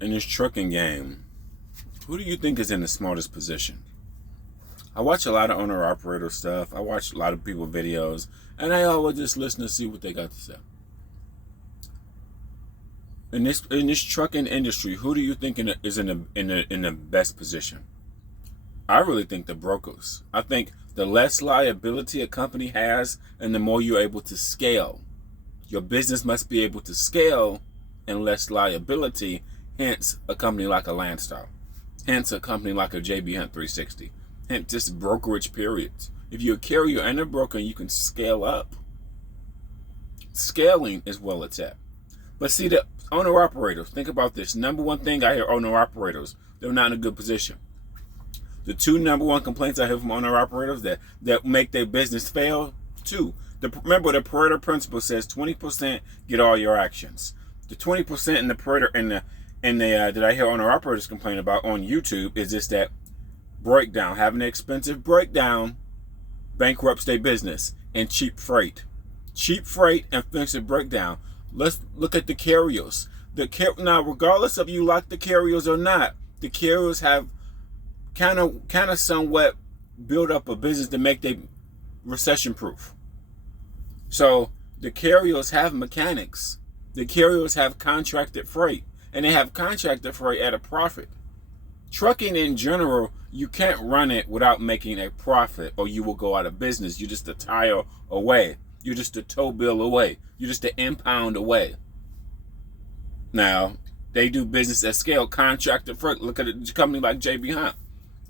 in this trucking game, who do you think is in the smartest position? I watch a lot of owner-operator stuff. I watch a lot of people videos, and I always just listen to see what they got to say. In this trucking industry, who do you think is in the best position? I really think the brokers. I think the less liability a company has, and the more you're able to scale. Your business must be able to scale and less liability. Hence, a company like a Landstar. Hence, a company like a JB Hunt 360. Hence, just brokerage periods. If you're a carrier and a broker, you can scale up. Scaling is well it's at. But see, the owner-operators, think about this. Number one thing I hear owner-operators, they're not in a good position. The two number one complaints I hear from owner-operators that make their business fail, remember the Pareto principle says 20% get all your actions. The 20% in the Pareto that I hear owner-operators complain about on YouTube is just that breakdown, having an expensive breakdown bankrupts their business, and cheap freight. Cheap freight and expensive breakdown. Let's look at the carriers. Now, regardless of you like the carriers or not, the carriers have kind of somewhat build up a business to make them recession proof. So the carriers have mechanics. The carriers have contracted freight, and they have contracted freight at a profit. Trucking in general, you can't run it without making a profit, or you will go out of business. You're just a tire away. You're just a tow bill away. You're just an impound away. Now, they do business at scale, contracted freight. Look at a company like JB Hunt.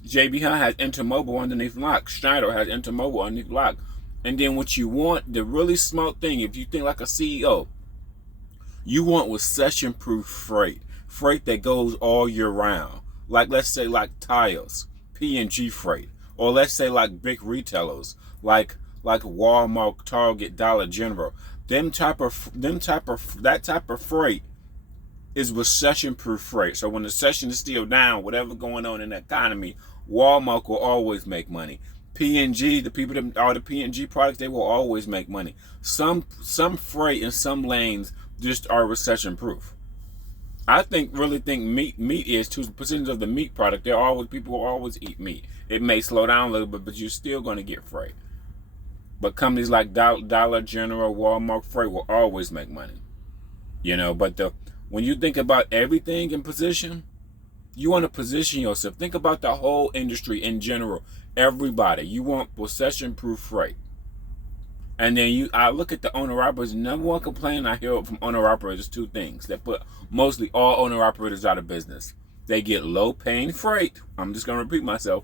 JB Hunt has intermobile underneath lock. Schneider has intermobile underneath lock. And then what you want, the really smart thing, if you think like a CEO, you want recession proof freight. Freight that goes all year round. Like, let's say, like tires, P&G freight. Or let's say like big retailers, like Walmart, Target, Dollar General. That type of freight is recession-proof freight. So when the recession is still down, whatever going on in the economy, Walmart will always make money. P&G, the people that are the P&G products, they will always make money. Some freight in some lanes just are recession-proof. I really think meat is 2% of the meat product. People will always eat meat. It may slow down a little bit, but you're still going to get freight. But companies like Dollar General, Walmart freight will always make money. But when you think about everything in position, you want to position yourself. Think about the whole industry in general. Everybody. You want recession-proof freight. And then I look at the owner-operators. Number one complaint I hear from owner-operators is two things that put mostly all owner-operators out of business. They get low-paying freight. I'm just going to repeat myself.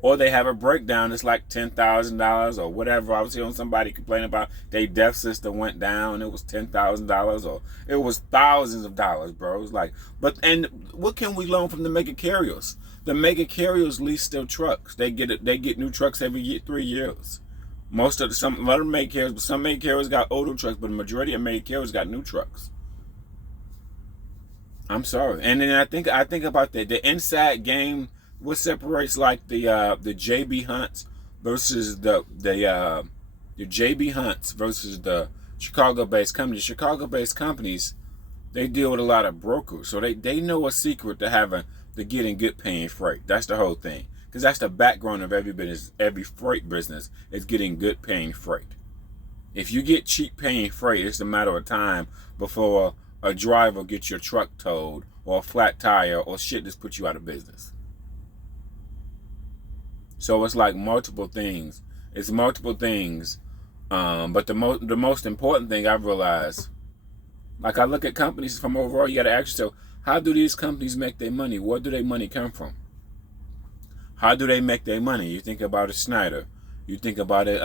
Or they have a breakdown. It's like $10,000 or whatever. I was hearing somebody complain about their death system went down. It was $10,000 or it was thousands of dollars, bro. It's like, and what can we learn from the mega carriers? The mega carriers lease their trucks. They get new trucks every 3 years. A lot of mega carriers, but some mega carriers got older trucks, but the majority of mega carriers got new trucks. I'm sorry. And then I think about the inside game. What separates like the JB Hunts versus the JB Hunts versus the Chicago-based companies. Chicago-based companies, they deal with a lot of brokers, so they know a secret to getting good paying freight. That's the whole thing, because that's the background of every business. Every freight business is getting good paying freight. If you get cheap paying freight, it's a matter of time before a driver gets your truck towed or a flat tire or shit that's put you out of business. So it's like multiple things. It's multiple things. But the most important thing I've realized, like I look at companies from overall, you got to ask yourself, how do these companies make their money? Where do their money come from? How do they make their money? You think about a Schneider. You think about it.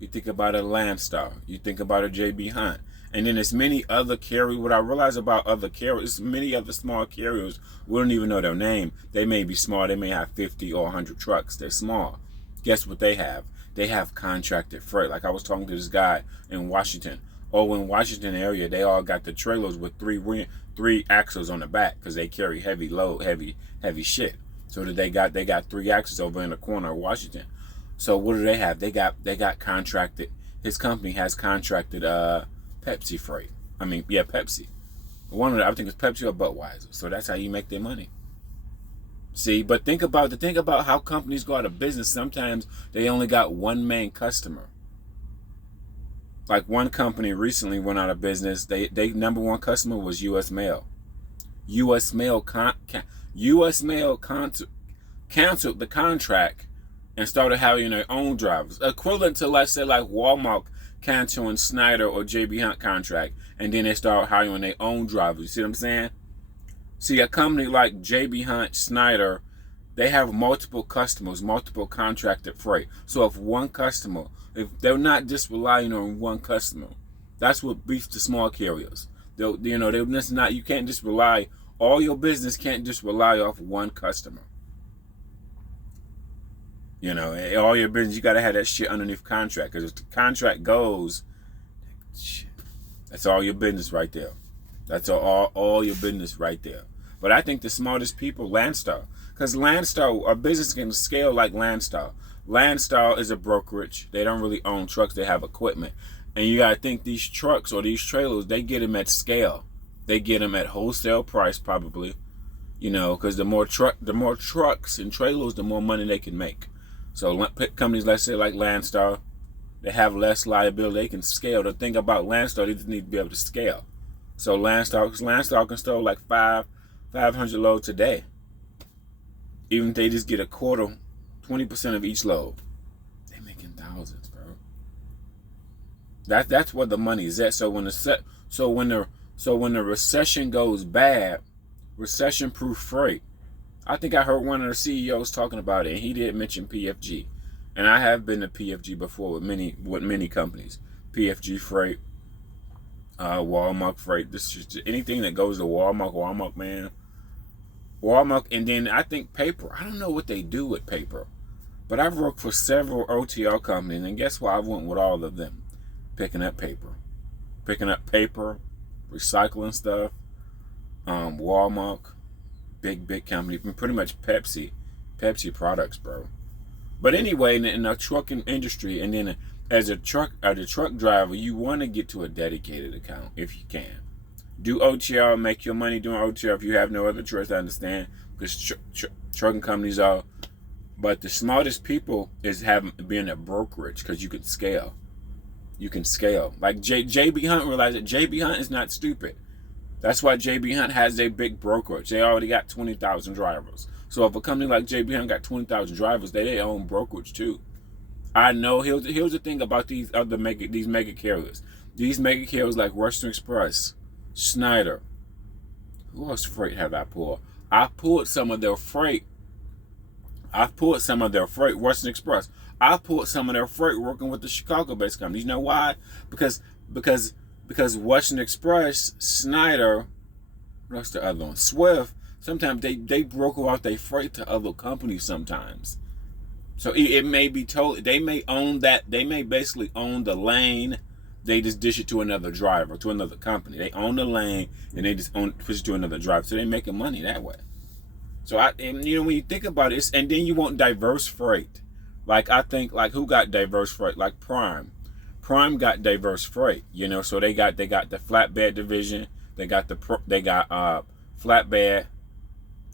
You think about a Landstar. You think about a JB Hunt. And then there's many other carriers. What I realize about other carriers, many other small carriers, we don't even know their name. They may be small. They may have 50 or 100 trucks. They're small. Guess what they have? They have contracted freight. Like I was talking to this guy in Washington. In Washington area, they all got the trailers with three axles on the back because they carry heavy shit. So that they got 3 axles over in the corner of Washington. So what do they have? They got contracted. His company has contracted Pepsi freight. Pepsi. One of the, I think it's Pepsi or Budweiser. So that's how you make their money. See, but think about how companies go out of business. Sometimes they only got one main customer. Like one company recently went out of business. They number one customer was U.S. Mail. U.S. Mail canceled the contract and started having their own drivers, equivalent to, let's say, like Walmart canceling Snyder or J.B. Hunt contract, and then they start hiring their own drivers. You see what I'm saying? See, a company like J.B. Hunt, Snyder, they have multiple customers, multiple contracted freight. So if one customer, if they're not just relying on one customer, that's what beats the small carriers. They'll just not. You can't just rely. All your business can't just rely off one customer. All your business, you got to have that shit underneath contract. Because if the contract goes, that's all your business right there. That's all your business right there. But I think the smartest people, Landstar. Because Landstar, a business can scale like Landstar. Landstar is a brokerage. They don't really own trucks. They have equipment. And you got to think these trucks or these trailers, they get them at scale. They get them at wholesale price probably. Because the more trucks and trailers, the more money they can make. So companies, let's say like Landstar, they have less liability. They can scale. The thing about Landstar, they just need to be able to scale. So Landstar can store like 500 loads a day. Even if they just get a quarter, 20% of each load, they're making thousands, bro. That's where the money is at. So when the recession goes bad, recession proof freight. I think I heard one of the CEOs talking about it, and he did mention PFG. And I have been to PFG before with many companies. PFG Freight, Walmart Freight. This is anything that goes to Walmart, man. Walmart, and then I think paper. I don't know what they do with paper, but I've worked for several OTL companies, and guess what? I went with all of them, picking up paper, recycling stuff. Walmart, big company, pretty much Pepsi products, bro. But anyway, in the trucking industry, and then as a truck driver, you want to get to a dedicated account if you can. Do OTR, make your money doing OTR if you have no other choice. I understand, because trucking companies are. But the smartest people is being a brokerage, because you can scale. Like J.B. Hunt realized that J.B. Hunt is not stupid. That's why J.B. Hunt has a big brokerage. They already got 20,000 drivers. So if a company like J.B. Hunt got 20,000 drivers, they own brokerage too. I know. Here's the thing about these mega carriers. These mega carriers like Western Express, Snyder. Who else freight have I pulled? I pulled some of their freight. Western Express. I pulled some of their freight working with the Chicago-based companies. You know why? Because Western Express, Snyder, what's the other one? Swift. Sometimes they broker out their freight to other companies sometimes. So it may be told, they may own that, they may basically own the lane, they just dish it to another driver, to another company. They own the lane and they just push it to another driver. So they're making money that way. So when you think about it, and then you want diverse freight. Like I think, like who got diverse freight? Like Prime. Prime got diverse freight, so they got the flatbed division, they got flatbed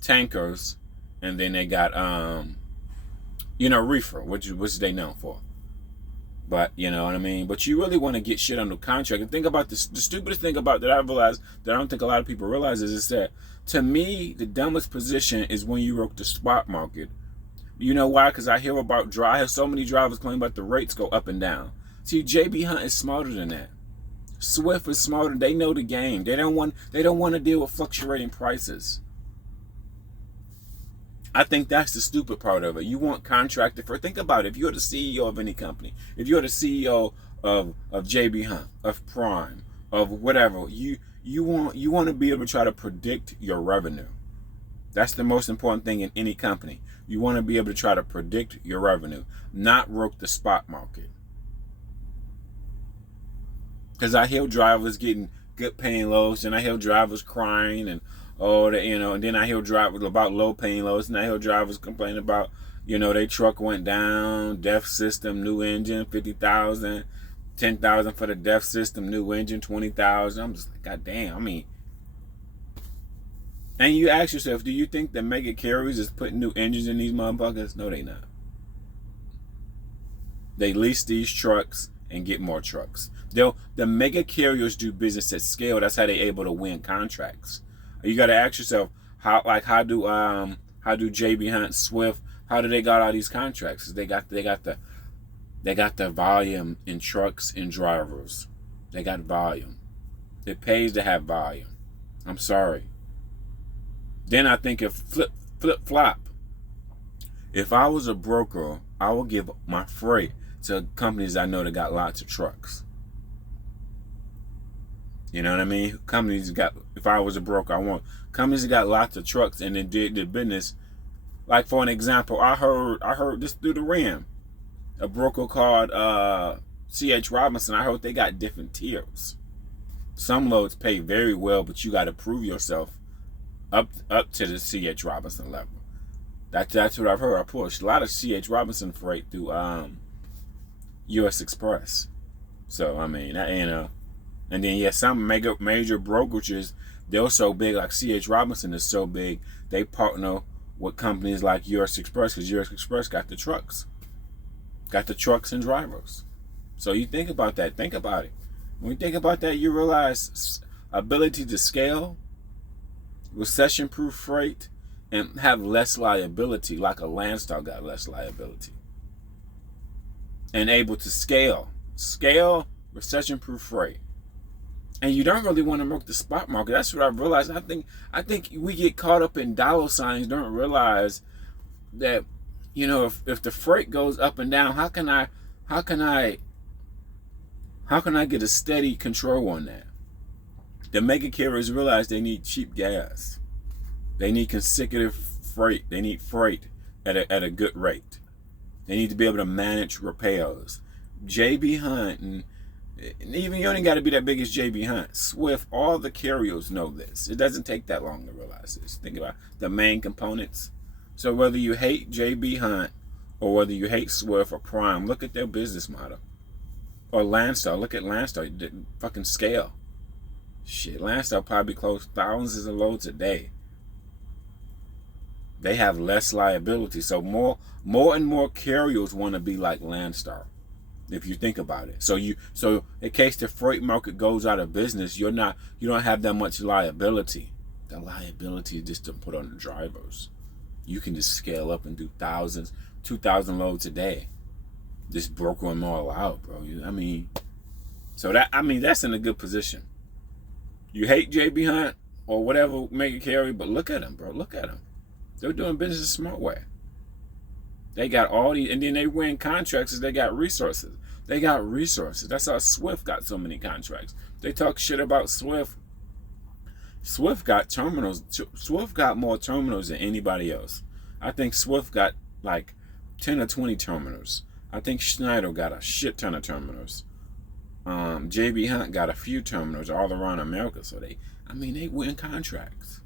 tankers, and then they got reefer, which they known for. But you know what I mean. But you really want to get shit under contract. And think about this. The stupidest thing about that I realized that I don't think a lot of people realize is that, to me, the dumbest position is when you work the spot market. You know why? Because I hear so many drivers claim about the rates go up and down. See, J.B. Hunt is smarter than that. Swift is smarter. They know the game. They don't want to deal with fluctuating prices. I think that's the stupid part of it. You want contracted for. Think about it. If you're the CEO of any company, if you're the CEO of J.B. Hunt, of Prime, of whatever, you want to be able to try to predict your revenue. That's the most important thing in any company. You want to be able to try to predict your revenue, not work the spot market. Because I hear drivers getting good paying loads, and I hear drivers crying, and and then I hear drivers about low paying loads, and I hear drivers complain about, their truck went down, DEF system, new engine, 50,000, 10,000 for the DEF system, new engine, 20,000. I'm just like, God damn. I mean, And you ask yourself, do you think the mega carriers is putting new engines in these motherfuckers? No, they not. They lease these trucks and get more trucks. The mega carriers do business at scale. That's how they're able to win contracts. You got to ask yourself, how do JB Hunt, Swift, how do they got all these contracts? They got the volume in trucks and drivers. They got volume. It pays to have volume. I'm sorry. Then I think if flip flop. If I was a broker, I would give my freight to companies I know that got lots of trucks. You know what I mean? If I was a broker, I want companies that got lots of trucks and then did the business. Like for an example, I heard this through the RAM. A broker called C.H. Robinson. I heard they got different tiers. Some loads pay very well, but you got to prove yourself up to the C.H. Robinson level. That's what I've heard. I pushed a lot of C.H. Robinson freight through U.S. Express. So I mean, and then some major brokerages, they're so big. Like C.H. Robinson is so big, they partner with companies like U.S. Express because U.S. Express got the trucks and drivers. So you think about that. Think about it. When you think about that, you realize ability to scale, recession-proof freight, and have less liability, like a Landstar got less liability. And able to scale, recession-proof freight. And you don't really want to work the spot market. That's what I've realized. I think we get caught up in dollar signs, don't realize that, if the freight goes up and down, how can I get a steady control on that? The mega carriers realize they need cheap gas. They need consecutive freight. They need freight at a good rate. They need to be able to manage repairs. JB Hunt, and even you ain't got to be that big as JB Hunt. Swift, all the carriers know this. It doesn't take that long to realize this. Think about the main components. So whether you hate JB Hunt or whether you hate Swift or Prime, look at their business model. Or Landstar, look at Landstar, the fucking scale. Shit, Landstar probably close thousands of loads a day. They have less liability, so more and more carriers want to be like Landstar. If you think about it, so in case the freight market goes out of business, you don't have that much liability. The liability is just to put on the drivers. You can just scale up and do 2,000 loads a day. Just broker them all out, bro. That's in a good position. You hate JB Hunt or whatever mega carrier, but look at them, bro. Look at them. They're doing business a smart way. They got all these, and then they win contracts as they got resources. That's how Swift got so many contracts. They talk shit about Swift. Swift got terminals. Swift got more terminals than anybody else. I think Swift got like 10 or 20 terminals. I think Schneider got a shit ton of terminals. JB Hunt got a few terminals all around America. So they win contracts.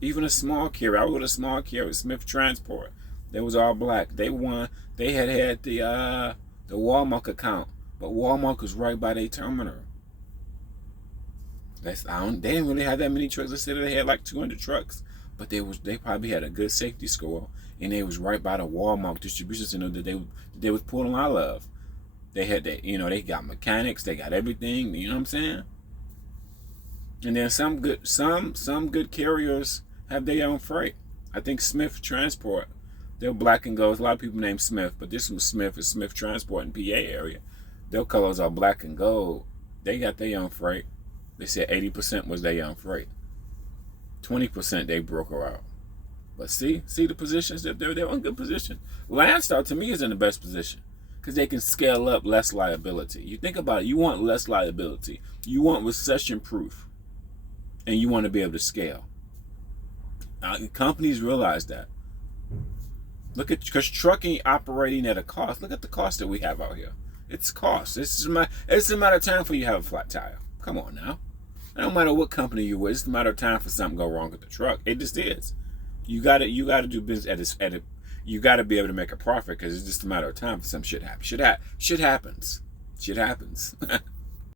Even a small carrier. I was with a small carrier, Smith Transport. They was all black. They won. They had the Walmart account, but Walmart was right by their terminal. They didn't really have that many trucks. They said they had like 200 trucks, but they probably had a good safety score, and they was right by the Walmart distribution center that they was pulling out of. They had that, they got mechanics, they got everything. You know what I'm saying? And then some good carriers have their own freight. I think Smith Transport, they're black and gold. A lot of people name Smith, but this one Smith is Smith Transport in PA area. Their colors are black and gold. They got their own freight. They said 80% was their own freight. 20% they broker out. But see the positions that they're in good position. Landstar to me is in the best position because they can scale up less liability. You think about it. You want less liability. You want recession proof, and you want to be able to scale. Companies realize that. Because trucking operating at a cost. Look at the cost that we have out here. It's cost. It's a matter of time for you to have a flat tire. Come on now. No matter what company you're with, it's a matter of time for something to go wrong with the truck. It just is. You gotta do business you gotta be able to make a profit because it's just a matter of time for some shit to happen. Shit happens.